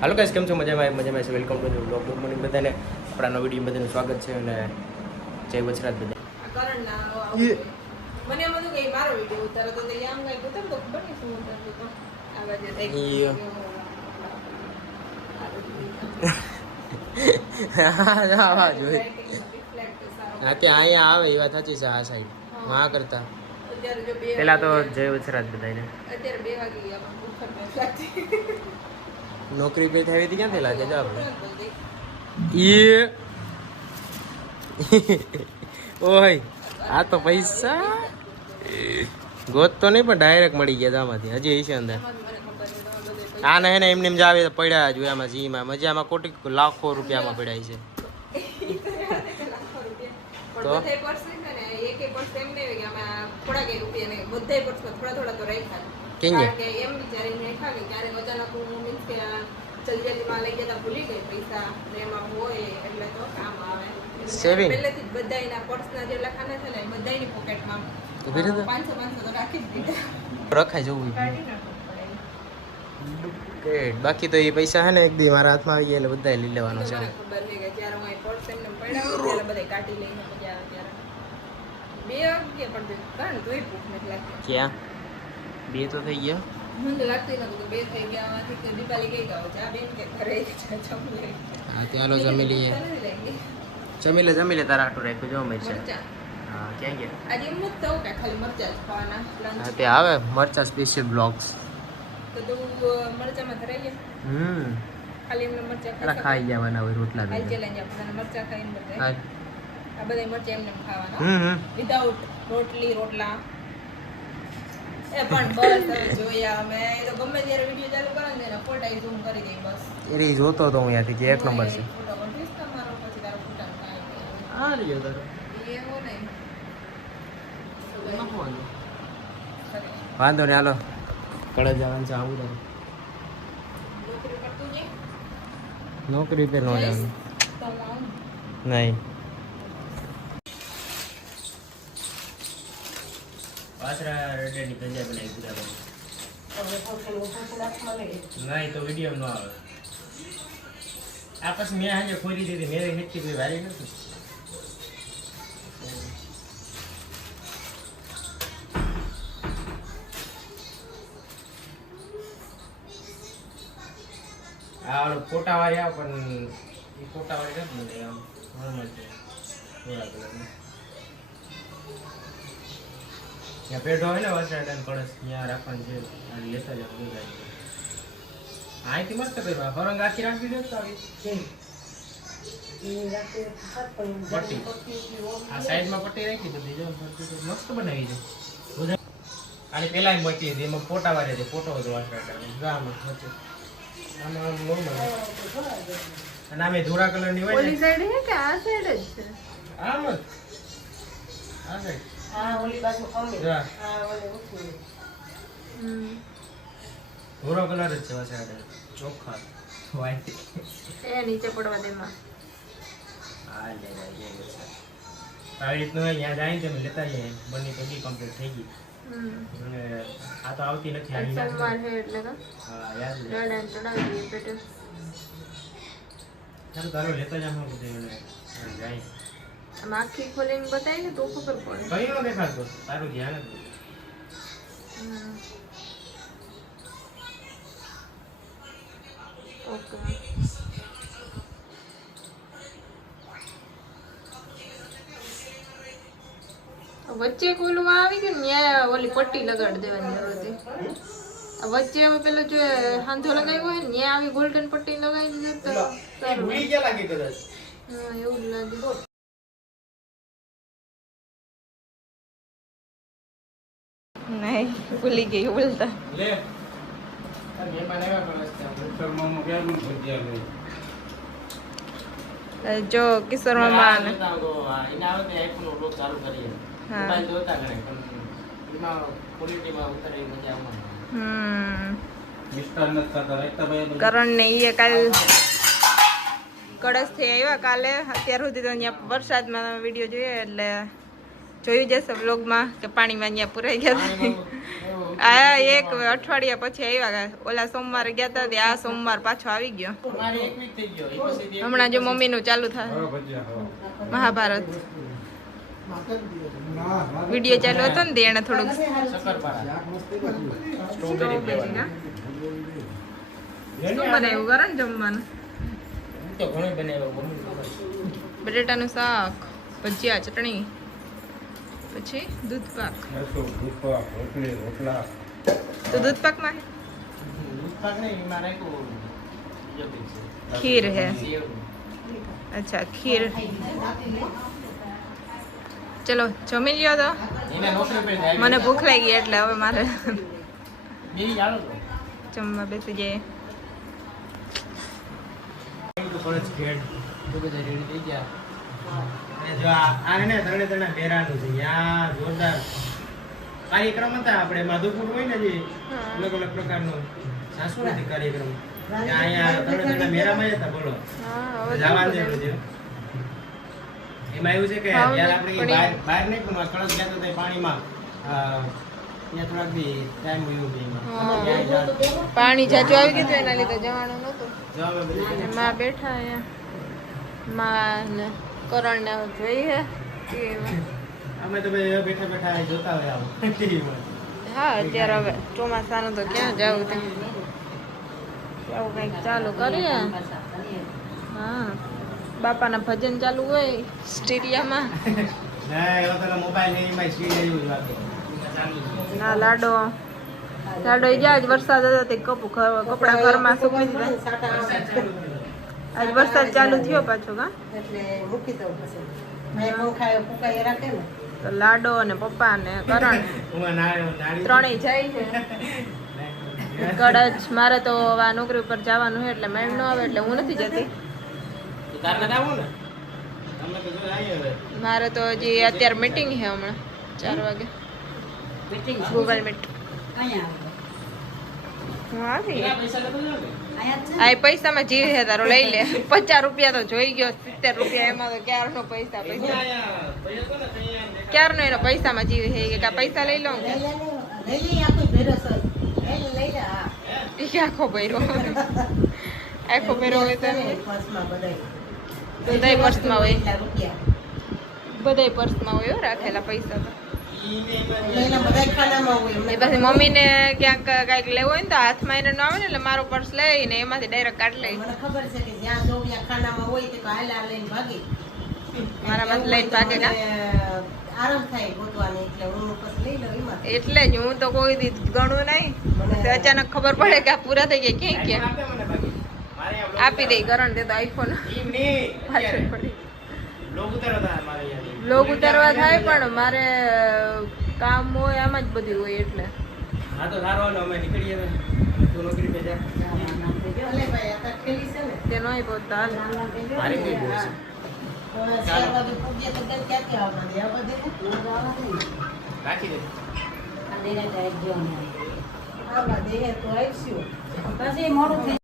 હાલો guys કેમ છો? મજામાં મજામાં છે. Welcome to blog good morning બધાને. આપણા નવી ટીમ બધાનું સ્વાગત છે અને જય વચરાત બધા આ કરણના આવો ઈ. મને એમ હતું કે મારો વીડિયો ઉતારો તો તે આમ કઈ ઉતાર તો ખબર નહીં શું ઉતારતો તો આ બાજુ થઈ ઈ. આવા જોઈ. હા ત્યાં અહીંયા આવે એ વાત સાચી છે આ સાઈડ હા. કરતા. અત્યારે જો બે પેલા તો જય વચરાત બધાને અત્યારે બે વાગી નોકરી પે થઈ હતી ક્યાંથી લાગે? જો આપણે. એ ઓય આ તો પૈસા. ગોત તો નહીં પણ ડાયરેક્ટ મળી ગયા આમાંથી હજી છે અંદર. બધે આ ને એને એમને એમ જ આવે તો પડ્યા જ એમાં જીમાં. મજામાં કોટી લાખો રૂપિયામાં પડ્યા છે. તો? એક એક purse એમ નહીં હોય કે આમાં થોડાક એ રૂપિયા ને બધાય purse થોડા થોડા તો રાખ્યા. કેમ કે એમ જ્યારે રાખ્યા કે ત્યારે અચાનક હું means કે આ જલ્દી-જલ્દીમાં લઈ ગયા ભૂલી ગઈ પૈસા ને એમાં હોય એટલે તો કામ આવે. સેવિંગ પહેલેથી જ બધાયના પર્સના જે લખાના છે ને એ બધાયની પોકેટમાં ઊભી રહે તો? પાંચસો પાંચસો તો રાખી જ દીધા. રખાય જવું ગ્રેટ બાકી તો એ પૈસા હે ને એક દી મારા હાથમાં આવી ગયા એટલે બધા લઈ લેવાનો છે. ખબર છે કે જ્યારે હું એ પર્સ એમને પડ્યા એટલે બધાય કાઢી લઈને પછી આવે ત્યારે. બે વાગ્યે પણ બે- કારણ તોય ભૂખ નથી લાગતી. ક્યાં? બે તો થઈ ગયા. હા ચાલો જમી લઈએ. નથી લઈ ગઈ. જમી લે જમી લે તારા હાટું રાખ્યું જો મરચા. મરચાં. હા ક્યાં ગયા? હા તે આવે મરચા સ્પેશિયલ બ્લોગ્સ હમ. ખાઈ જવાના હોય રોટલા. મરચાં ખાઈને બધાય. આ બધા મરચાં એમને ખાવાના. વિધાઉટ રોટલી રોટલા. એ પણ બસ જોયા અમે. એ તો ગમે ત્યારે વિડિયો ચાલુ કરે ને એના ફોટા ઝૂમ કરી દે બસ. એ જોતો તો હું ત્યાંથી કે એક નંબર છે. ફોટો તમારો પછી તારો ફોટા કાંઈ આ રહ્યો તારો. નહીં. એવું નહીં. વાંધો? ને હાલો. કળે જવાનું છે આવું તારે. નોકરી પર ન જવાનું તો હું નહીં. પાછરા રેડેની આવે. આ પછી મેં આજે ખોરી દીધી મેરે હેચી કોઈ વારી નથી આ ફોટા વાળી પણ એ ફોટા વાળી નથી મને આમ. નોર્મલ છે. ધોળા કલરની. ત્યાં પેઢો હોય ને વસરાડાને કળશ ત્યાં રાખવાની છે અને લેતા જાવ અહીંથી મસ્ત કર્યું. હરંગ આખી રાખી દે તો પટ્ટી. આ સાઈડમાં પટ્ટી રાખી જો મસ્ત બનાવી છે. અને પેલા બચી હતી એમાં ફોટા વાળી હતી ફોટો હતો જો આમાં. અને આમે ધોળા કલરની હોય ઓલી સાઈડ હે કે આ સાઈડ જ છે? આમ જ. આ સાઈડ જો. આ. હમ. ભૂરો કલર જ છે વસાડે ચોખ્ખા. વાઈટ એ નીચે પડવા દે માં હા લે લે લે લે. આવી રીતનું હોય ત્યાં જાય તમે લેતા જઈએ. બંને બી કમ્પ્લીટ થઈ ગઈ. હમ. અને આ તો આવતી નથી આ યાદ સોમવાર. હે એટલે તો. હા યાદ લે. ગાડાને ચડાવી પેટે. ચાલો તારો લેતા જામો બધે જાય. આમ આખી ખોલીને બતાવી ને તો ખબર પડે. કઈ નો દેખાડતો તારું ધ્યાન હમ. ઓકે. વચ્ચે ખોલવા આવી ગયું ને ત્યાં ઓલી પટ્ટી લગાડી દેવાની જરૂર હતી વચ્ચે હવે પેલો જો હાંધો લગાવ્યો હોય ને ત્યાં આવી ગોલ્ડન પટ્ટી લગાવી દીધી તો એવું જ લાગે. નહીં ભૂલી ગઈ બોલતા જો કિશોર મામા કરણ ને એ કાલ કળશથી આવ્યા કાલે. અત્યાર સુધી તો અહીંયા વરસાદમાં વીડિયો જોઈએ એટલે જોયું જશે બ્લોગમાં કે પાણીમાં અહીંયા પુરાઈ ગયા હતા. આ એક અઠવાડિયા પછી આવ્યા ઓલા સોમવારે ગયા હતા તે આ સોમવાર પાછો આવી ગયો. મારે એક વીક થઈ ગયો. એ પછી બે- હમણાં જો મમ્મીનું ચાલુ થાય. મહાભારત. વીડિયો ચાલુ હતો ને એને થોડુંક. શું બનાવ્યું? કરે ને જમવાનું? હું તો ઘણું બનાવ્યો મમ્મી ખબર છે. બટેટાનું શાક ભજીયા ચટણી. પછી દૂધ પાક. તો દૂધ પાકમાં દૂધ પાક નહીં, મારે. ખીર હે. અચ્છા ખીર. ચલો જમી લ્યો તો. મને ભૂખ લાગી એટલે હવે મારે. જમવા બેસી જઈએ. કોલેજ ગેટ તો બધા રેડી થઈ ગયા. જો આ આ ને ત્રણે ત્રણે પહેરાનું છે. યા જોરદાર. કાર્યક્રમ હતા આપણે માધુપુર હોય ને જે અલગ અલગ પ્રકારનો સાંસ્કૃતિક કાર્યક્રમ. અહીંયા ત્રણે ત્રણે મેરામાં હતા બોલો. જવાનું છે. એમાં એવું છે કે જ્યારે આપણે બહાર બહાર નહીં પણ કળશ ગયા હતા પાણીમાં ત્યાં થોડાક બી ટાઈમ ગયો એમાં. પાણી જાજુ આવી ગયું એના લીધે જવાનું નહોતું. માં બેઠા અહીંયા. માં ને કરણ ને જોઈએ. અમે તો બેઠા બેઠા જોતા હોય. હા અત્યારે હવે ચોમાસાનું તો ક્યાં જવું તે આવું કંઈક ચાલુ કરીએ. હા બાપાના ભજન ચાલુ હોય સ્ટીરિયામાં. ના જ જ. લાડો. લાડો ઈ ગયા વરસાદ હતો તે કપુ કપડા ઘરમાં સુકવી દીધા વરસાદ ચાલુ થયો. આજ વરસાદ ચાલુ થયો પાછો કા એટલે મૂકી દઉં પછી. મેં પંખા ફૂંકાઈ રાખે ને. તો લાડો અને પપ્પા ને કરણ ત્રણેય જાય છે. કડચ મારે તો આ નોકરી ઉપર જવાનું છે એટલે મેળ ન આવે એટલે હું નથી જતી. મારે તો હજી અત્યારે મીટિંગ છે હમણાં ચાર વાગે. મીટિંગ ગૂગલ મીટ અહીંયા હું આવી કેટલા પૈસા લેતો જાઓ ને? અહીંયા જ આ પૈસામાં જીવ છે તારો લઈ લે. પચાસ રૂપિયા તો જોઈ ગયો સિત્તેર રૂપિયા એમાં તો ક્યારનો પૈસા પૈસા. ક્યારનો એનો પૈસામાં જીવ છે? કે આ પૈસા લઈ લઉં આખું ભેરો આખો ભર્યો હોય તો. એમ પર્સમાં બધાય. બધાય પર્સમાં હોય. બધાય પર્સમાં હોય હો રાખેલા પૈસા તો. ને પછી મમ્મીને ક્યાંક કાંઈક લેવું હોય ને તો હાથમાં એને ન આવે ને એટલે મારો પર્સ લઈને એમાંથી ડાયરેક્ટ કાઢી લઈ. મને ખબર છે કે જ્યાં જો ત્યાં ખાનામાં હોય તે હાલ હાલ લઈને ભાગી. મારામાંથી લઈને ભાગે કા આરામ થાય ગોતવાની એટલે હું પછી લઈ લઉં એમાં એટલે જ હું તો કોઈ દી ગણું નહીં. અચાનક ખબર પડે કે આ પૂરા થઈ ગયા ક્યાં આઈફોન ક્યાં આપે દઈ કરણ દે તો આઈફોન. પાછળ પડી બ્લોગ ઉતારવા હતા મારે અહીંયા. લોગ ઉતારવા થાય પણ મારે કામ હોય આમાં જ બધું હોય એટલે હા તો સારો હાલો અમે નીકળીએ. તું નોકરી પે જા. મારે કઈ. રાખી દે. પછી મોડું